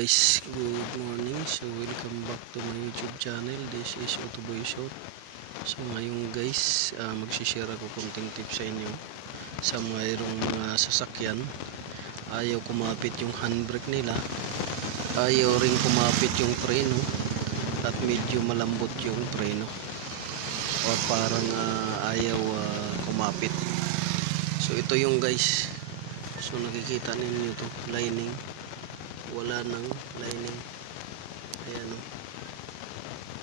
guys, good morning. So welcome back to my YouTube channel. This is Otoboy Shot. So ngayon guys, magsishare ako konting tips sa inyo sa mayroong mga sasakyan. Ayaw kumapit yung handbrake nila, ayaw ring kumapit yung preno, at medyo malambot yung preno, or parang ayaw kumapit. So ito yung guys. So nakikita ninyo to, lining, wala nang lining. Ayan o,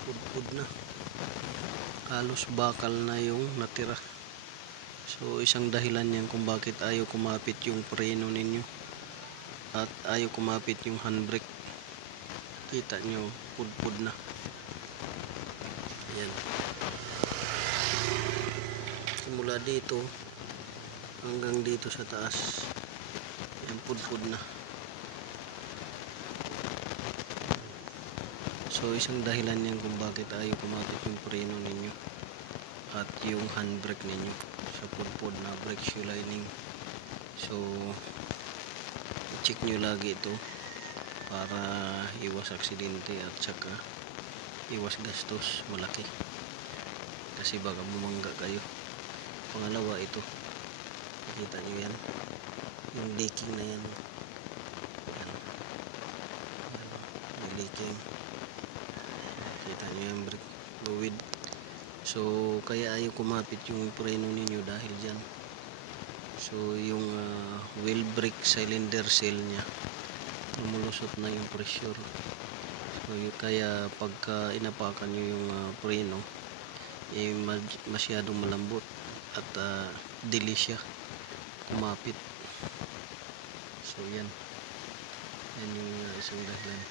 pudpud na, halos bakal na yung natira. So isang dahilan yan kung bakit ayaw kumapit yung preno ninyo at ayaw kumapit yung handbrake. Kita nyo, pudpud na. Ayan, simula dito hanggang dito sa taas, ayan, pudpud na. So isang dahilan yan kung bakit ayaw kumapit yung preno ninyo at yung handbrake ninyo sa pudpud na brake shoe lining. So check nyo lagi ito para iwas aksidente at saka iwas gastos malaki, kasi baka bumangga kayo. Pangalawa, ito, nakita nyo yan, yung leaking na yan. Yan, yung leaking, kita nyo yung brake fluid. So kaya ayaw kumapit yung preno ninyo dahil dyan. So yung wheel brake cylinder seal nya, lumulusot na yung pressure. So kaya pagka inapakan nyo yung preno, masyadong malambot at dili siya kumapit. So yan yung isang dahilan.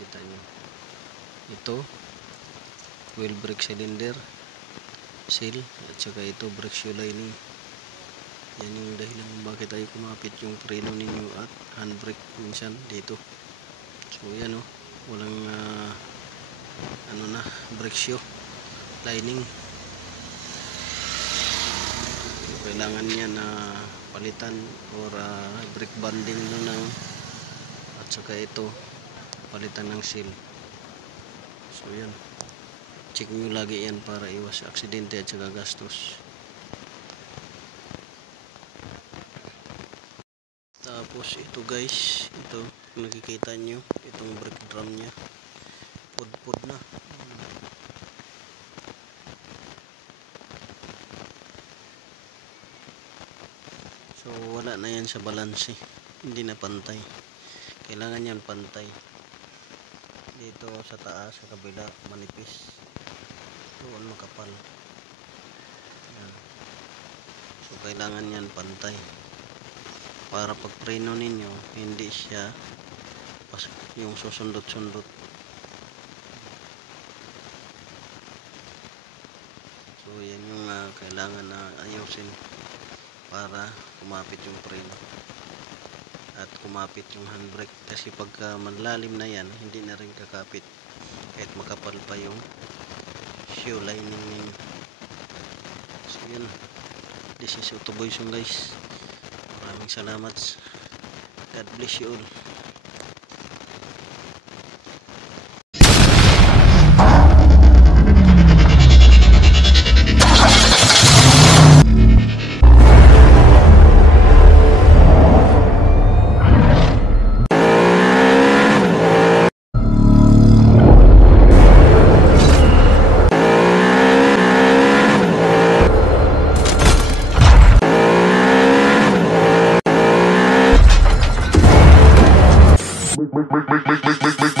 Kita nyo ito, wheel brake cylinder seal, at saka ito brake shoe lining. Yan yung dahilan kung bakit ay kumapit yung preno ninyo at handbrake minsan dito. So yan o, walang brake shoe lining. So, kailangan niya na palitan or brake banding lang, at saka ito palitan ng seal. So yan, check nyo lagi yan para iwas aksidente at saka gastos. Tapos ito guys, ito nakikita nyo, itong brake drum nya pudpud na. So wala na yan sa balanse, hindi na pantay. Kailangan yan pantay. Dito sa taas, sa kabila manipis, doon makapal. Yan. So kailangan yan pantay para pag preno ninyo hindi siya yung susundot-sundot. So yan yung kailangan na ayusin para kumapit yung preno at kumapit yung handbrake, kasi pagka malalim na yan hindi na rin kakapit kahit makapal pa yung shoe lining ninyo. So yun, this is Otoboy Shot guys. Maraming salamat. God bless you all. Make